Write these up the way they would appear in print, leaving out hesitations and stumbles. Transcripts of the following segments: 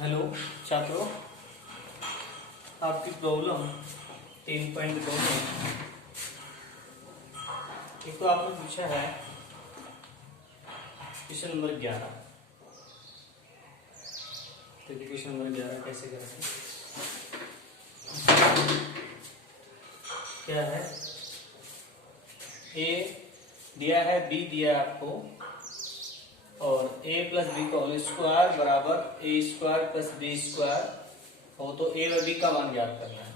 Hello छात्रों, आपकी problem 3.2 में एक तो आपने पूछा है क्वेश्चन नंबर 11। तो क्वेश्चन नंबर 11 कैसे करेंगे? क्या है? ए दिया है, बी दिया है आपको, और a प्लस बी का होल स्क्वायर बराबर ए स्क्वायर प्लस बी स्क्वायर हो, तो ए और बी का मान ज्ञात करना है।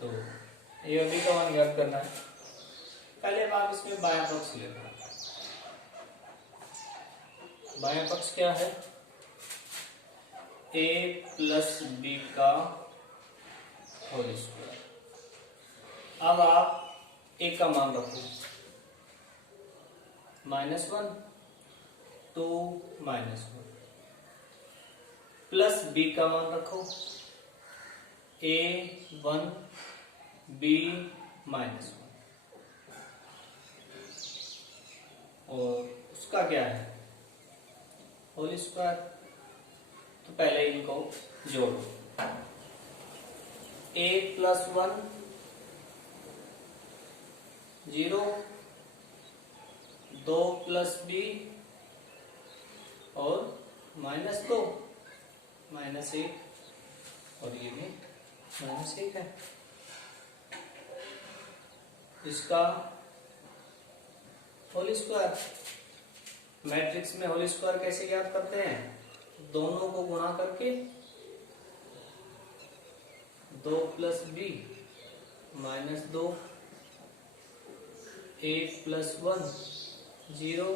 तो ए और बी का मान ज्ञात करना है। पहले आप इसमें बायां पक्ष लेना। बायां पक्ष क्या है? a प्लस बी का होल स्क्वायर। अब आप a का मान रखो -1 2 -1, प्लस बी का मान रखो a1 b -1, और उसका क्या है? Whole square. तो पहले इनको जोड़ो। a प्लस 1 0, 2 प्लस बी और -2 -1, और ये भी -1 है। इसका होल स्क्वायर। मैट्रिक्स में होल स्क्वायर कैसे ज्ञात करते हैं? दोनों को गुणा करके 2 plus b -2, 8 plus 1 0,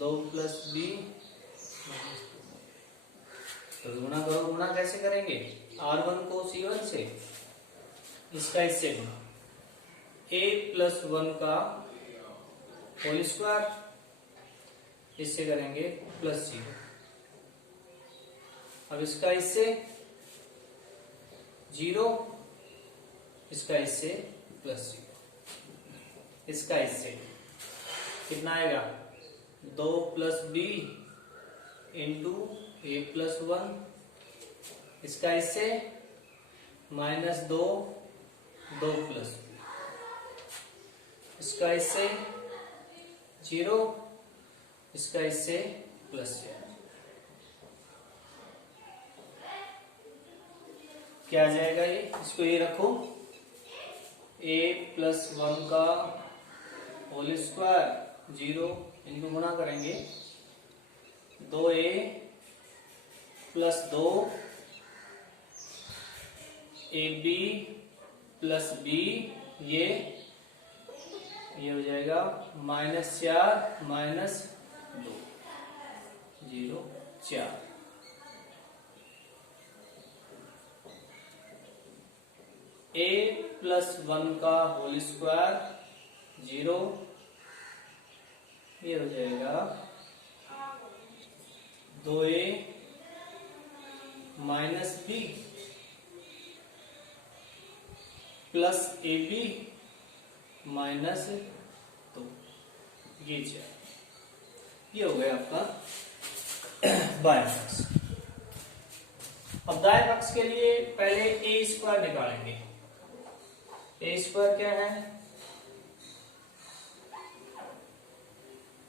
2 plus b. तो गुणा करो। गुणा कैसे करेंगे? R1 को C1 से, इसका इससे गुणा। a प्लस 1 का होल स्क्वायर, इससे करेंगे प्लस 0। अब इसका इससे 0, इसका इससे प्लस 0, इसका इससे कितना आएगा? 2 प्लस बी इंटू ए प्लस 1, इसका इससे -2 2 प्लस बी, इसका इससे 0, इसका इससे प्लस 0। क्या आ जाएगा ये? इसको ये रखो, a प्लस 1 का होल स्क्वायर 0, इनको गुणा करेंगे 2a plus 2 ab plus b, ये हो जाएगा -4 -2 0 4। a प्लस 1 का होल स्क्वायर 0, ये हो जाएगा 2a minus b plus a B minus 2, ये 4। ये हो गया आपका बाएं पक्ष। अब दाएं पक्ष के लिए पहले ए स्क्वायर निकालेंगे। ए स्क्वायर क्या है?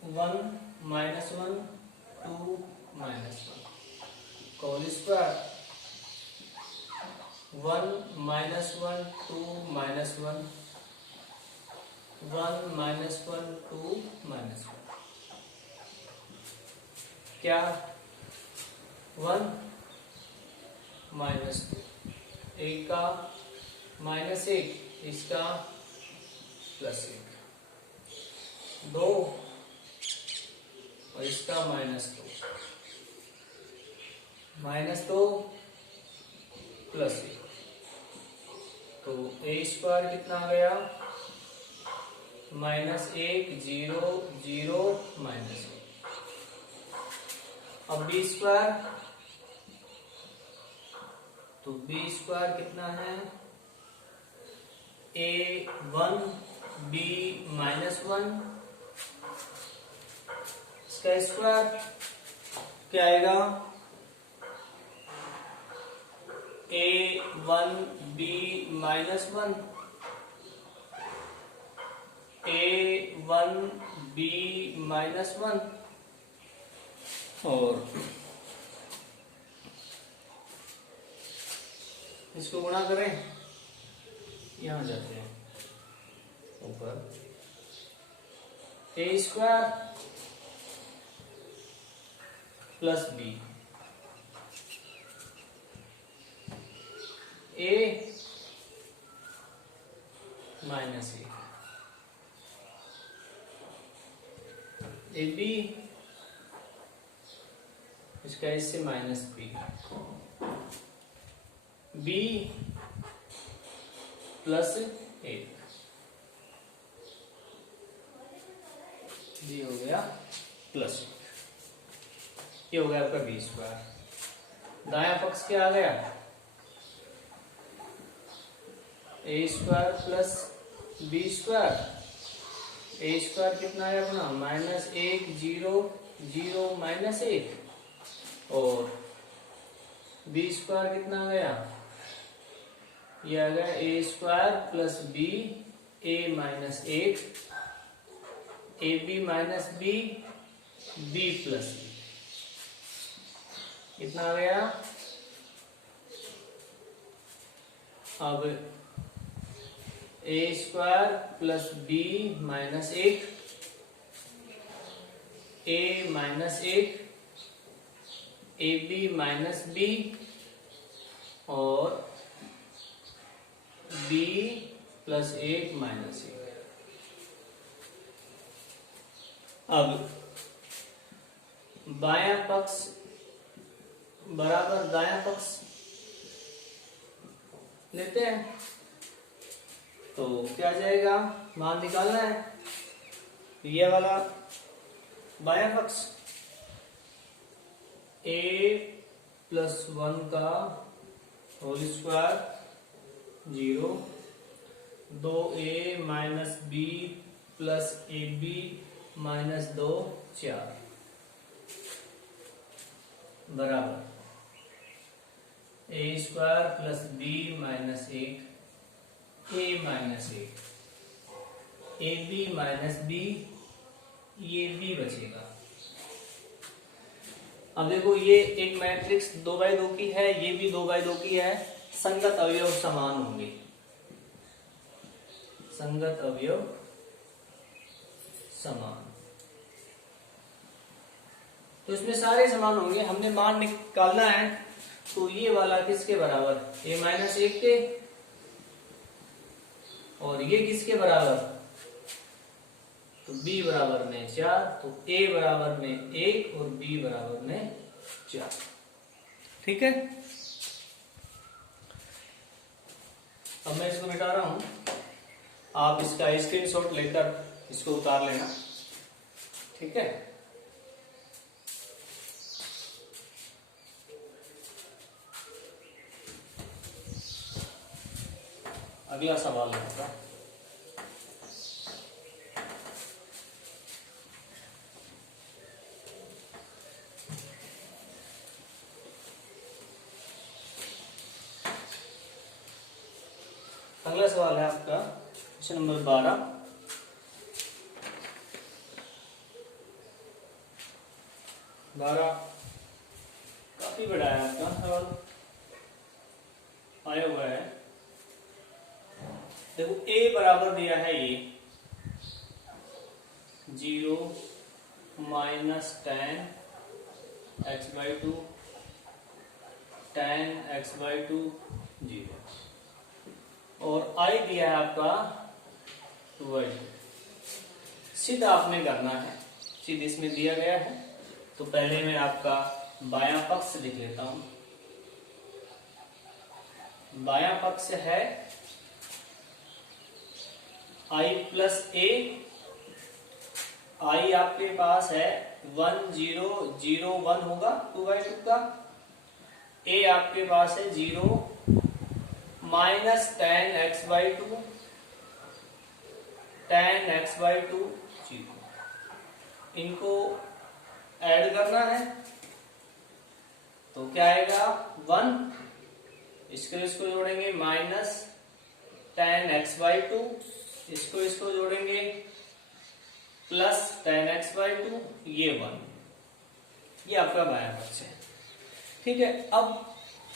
1 -1 2 -1 होल स्क्वायर, 1 -1 2 -1 1 -1 2 -1, क्या 1 -2, एक का -1, इसका +1, 2 और इसका -2 +1। तो ए स्क्वायर कितना आ गया? -1 0 0 -1। अब बी स्क्वायर, तो बी स्क्वायर कितना है? a1 b -1, इसका स्क्वायर क्या आएगा? a1b -1, a1b -1 और इसको गुणा करें, यहां जाते हैं ऊपर, a square plus b, a minus a b, इसका इससे minus B, B plus a, b हो गया प्लस, ये हो गया आपका बी स्क्वायर। दायां पक्ष क्या आ गया, A square plus B square, A square कितना है अपना -1 0 0 -1, और बी स्क्वायर कितना आ गया, ये आ गया A square plus B A -1, A B minus B, B plus B, कितना आ गया। अब A square plus B -1, A -1, A B minus B और बी प्लस 1 -1। अब बायां पक्ष बराबर दायां पक्ष लेते हैं, तो क्या जाएगा, मान निकालना है, ये वाला बायां पक्ष a + 1 का whole square 0, 2a - b plus ab -2 4 बराबर a square plus b -1, a -1, ab -b, ये b बचेगा। अब देखो ये एक मैट्रिक्स 2x2 की है, ये भी 2x2 की है, संगत अवयव समान होंगे, संगत अवयव समान, तो इसमें सारे समान होंगे, हमने मान निकालना है, तो ये वाला किसके बराबर, a -1 के, और ये किसके बराबर, तो b बराबर में 4, तो a बराबर में 1 और b बराबर में 4। ठीक है, अब मैं इसको मिटा रहा हूं, आप इसका स्क्रीनशॉट लेकर इसको उतार लेना। ठीक है, अगला सवाल है, अगला सवाल है आपका क्वेश्चन नंबर 12। काफी बड़ा है आपका सवाल, आया हुआ है, देखो a बराबर दिया है ये 0 -tan x/2 tan x/2 0, और i दिया है आपका 2/2। सिद्ध आपने करना है, सिद्ध इसमें दिया गया है, तो पहले मैं आपका बायां पक्ष लिख लेता हूं। बायां पक्ष है i + a, i आपके पास है 1 0 0 1 होगा 2/2 का, a आपके पास है 0 -tan x/2 tan x/2 0, इनको ऐड करना है, तो क्या आएगा 1 इसको जोड़ेंगे माइनस tan x/2, इसको जोड़ेंगे प्लस tan x/2, ये 1, ये आपका बायां पक्ष है। ठीक है, अब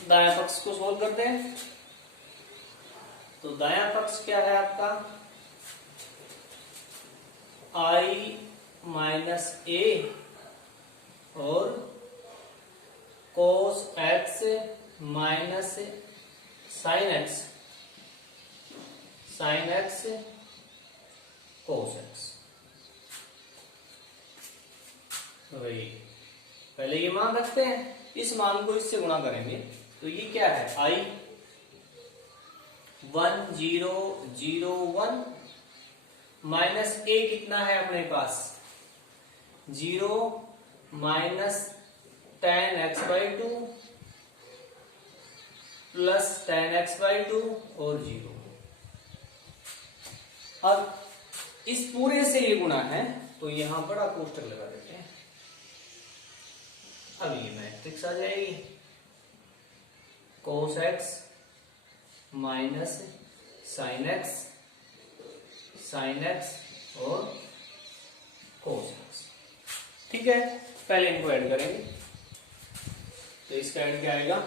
दायां पक्ष को सोल्व करते हैं। तो दायां पक्ष क्या है आपका, i माइनस ए और cos x minus sin x cos x। वही पहले ये मान रखते हैं, इस मान को इससे गुणा करेंगे तो ये क्या है, i 1 0 0 1 माइनस a कितना है अपने पास 0 minus tan x/2 plus tan x/2 और 0। अब इस पूरे से ये गुणा है तो यहां बड़ा कोष्टक लगा देते हैं। अब ये मैट्रिक्स आ जाएगी cos x minus sin x और cos x। ठीक है, पहले इनको ऐड करेंगे तो इसका ऐड क्या आएगा,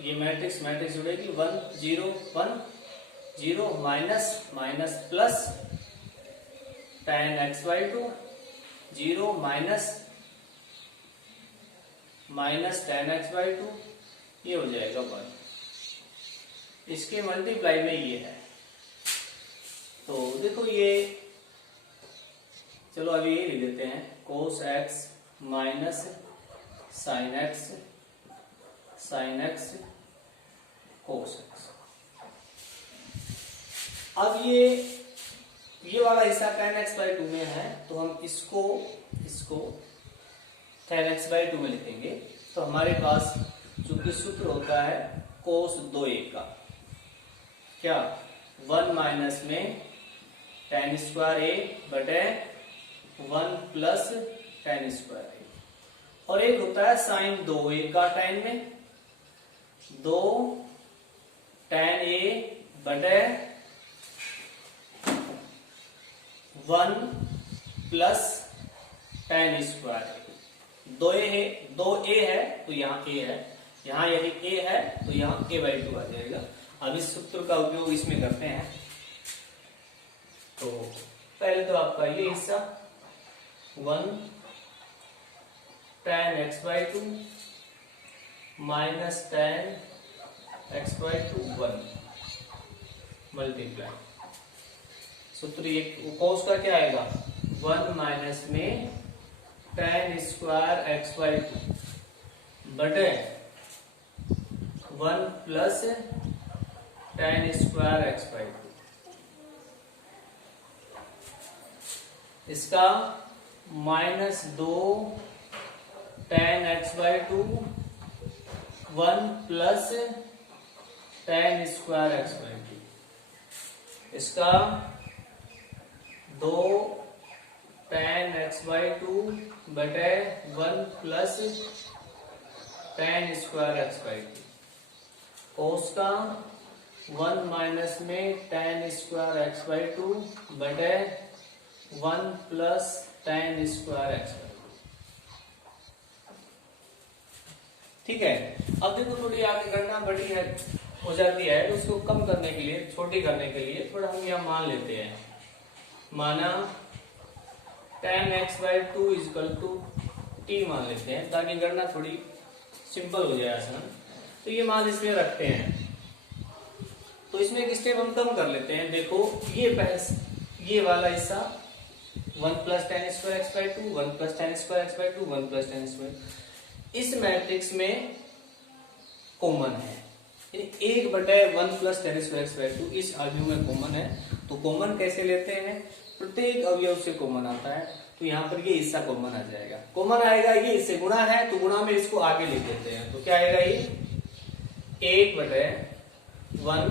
ये मैट्रिक्स जुड़ेगी 1 0 1 0 minus plus tan x/2 0 minus tan x/2, ये हो जाएगा 1। इसके मल्टीप्लाई में ये है तो देखो ये, चलो अभी ये लिख देते हैं cos x minus sin x cos x। अब ये वाला हिस्सा tan x/2 में है तो हम इसको tan x/2 में लिखेंगे। तो हमारे पास चूंकि सूत्र होता है cos 2a का, क्या 1 माइनस में tan स्क्वायर a बटे 1 प्लस tan स्क्वायर a, और एक होता है sin 2a का tan में 2 tan a बटे 1 plus tan square a। 2a है तो यहाँ a है, यहाँ यदि a है तो यहाँ a/2 आ जाएगा। अब इस सूत्र का उपयोग इसमें करते हैं। तो पहले तो आपका ये हिस्सा 1 tan x/2 minus tan x/2 1 multiply, सूत्र ये cos का क्या आएगा 1 माइनस में tan स्क्वायर x/2 बटे 1 प्लस tan स्क्वायर x/2। इसका minus 2 tan x/2 1 plus tan square x/2। इसका 2 tan x/2 बटे 1 plus tan square x/2। cos का 1 माइनस में tan स्क्वायर x/2 बटे 1 प्लस tan स्क्वायर x/2। ठीक है, अब देखो थोड़ी आगे गणना बड़ी है हो जाती है तो उसको कम करने के लिए, छोटी करने के लिए थोड़ा हम यहाँ मान लेते हैं, माना tan x/2 equal to t मान लेते हैं ताकि गणना थोड़ी सिंपल हो जाए, आसान। तो ये मान इसमें रखते हैं तो इसमें एक स्टेप हम कम कर लेते हैं। देखो ये वाला हिस्सा 1 plus tan square x/2 1 plus tan square x/2 1 plus tan square इस मैट्रिक्स में कॉमन है, 1 बटे 1 प्लस tan स्क्वायर x/2 इस अवयव में कॉमन है। तो कॉमन कैसे लेते हैं, प्रत्येक अवयव से कॉमन आता है तो यहाँ पर ये हिस्सा कॉमन आ जाएगा। कॉमन आएगा, ये इससे गुणा है तो गुणा में इसको आगे लिख देते हैं। तो क्या आएगा, ये 1 बटे 1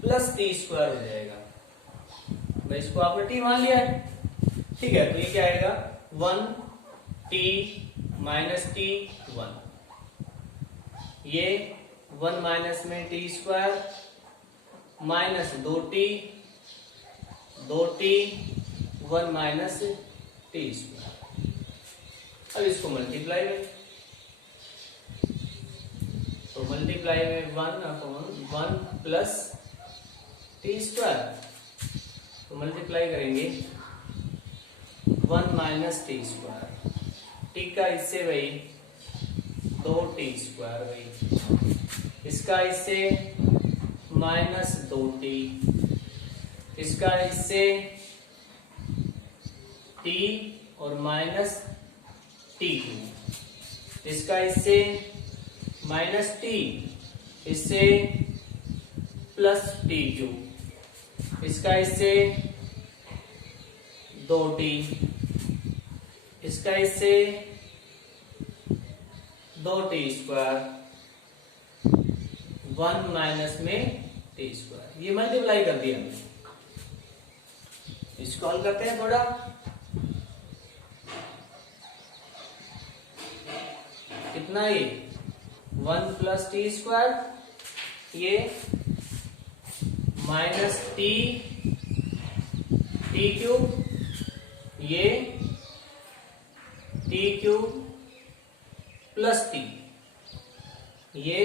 प्लस t स्क्वायर हो जाएगा। भाई इसको आपने t मान लिया है, ठीक है। तो ये क्या आएगा 1 t माइनस t 1 ये 1 माइनस में T square minus 2t 1 minus T square. अब इसको मल्टीप्लाई में, तो मल्टीप्लाई में 1 प्लस टी स्क्वायर, तो मल्टीप्लाई करेंगे 1 माइनस टी स्क्वायर, टी का इससे वही 2t स्क्वायर वही, इसका इससे माइनस 2t, इसका इससे t और माइनस t2, इसका इससे माइनस t, इससे प्लस t2, इसका इससे 2t, इसका इससे 2t स्क्वायर 1 माइनस में टी स्क्वायर। ये मल्टीप्लाई कर दिया हमने, इसको हल करते हैं थोड़ा। कितना ये 1 प्लस टी स्क्वायर, ये माइनस टी क्यूब, ये टी क्यूब प्लस टी, ये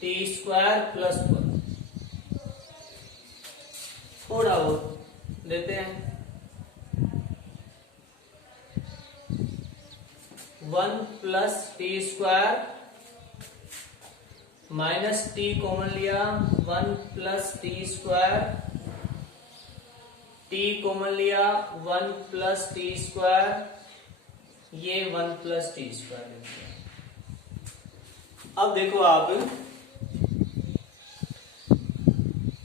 टी स्क्वायर प्लस 1। थोड़ा और देते हैं, 1 plus T square minus T common लिया, 1 plus T square, T common लिया 1 प्लस टी स्क्वायर, ये 1 प्लस टी स्क्वायर। अब देखो आप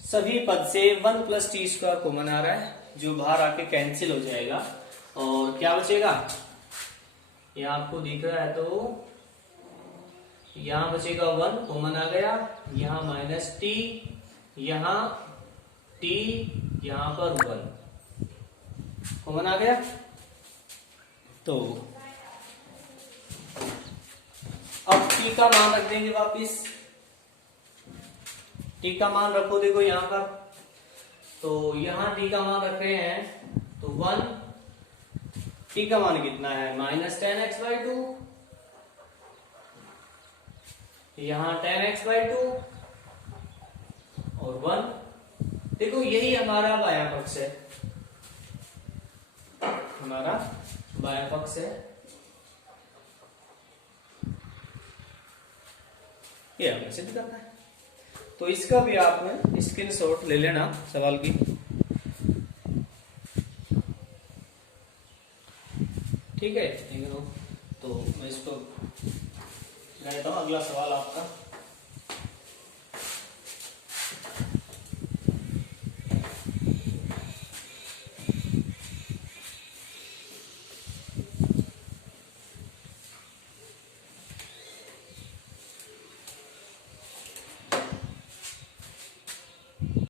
सभी पद से 1 प्लस टी स्क्वायर कॉमन आ रहा है, जो बाहर आके कैंसिल हो जाएगा और क्या बचेगा, यहां आपको दिख रहा है तो यहां बचेगा 1 कॉमन आ गया, यहां माइनस टी, यहां टी, यहां पर 1 कॉमन आ गया। तो अब टी का मान रख देंगे वापिस, टी का मान रखो, देखो यहां पर, तो यहां टी का मान रख रहे हैं तो 1, टी का मान कितना है माइनस 10x/2, यहां 10x/2 और 1। देखो यही हमारा बायां पक्ष है, हमारा बायां पक्ष है, ये हमें सिद्ध करना है। तो इसका भी आप स्क्रीनशॉट ले लेना सवाल की, ठीक है। तो मैं इसको कहता हूं, अगला सवाल आपका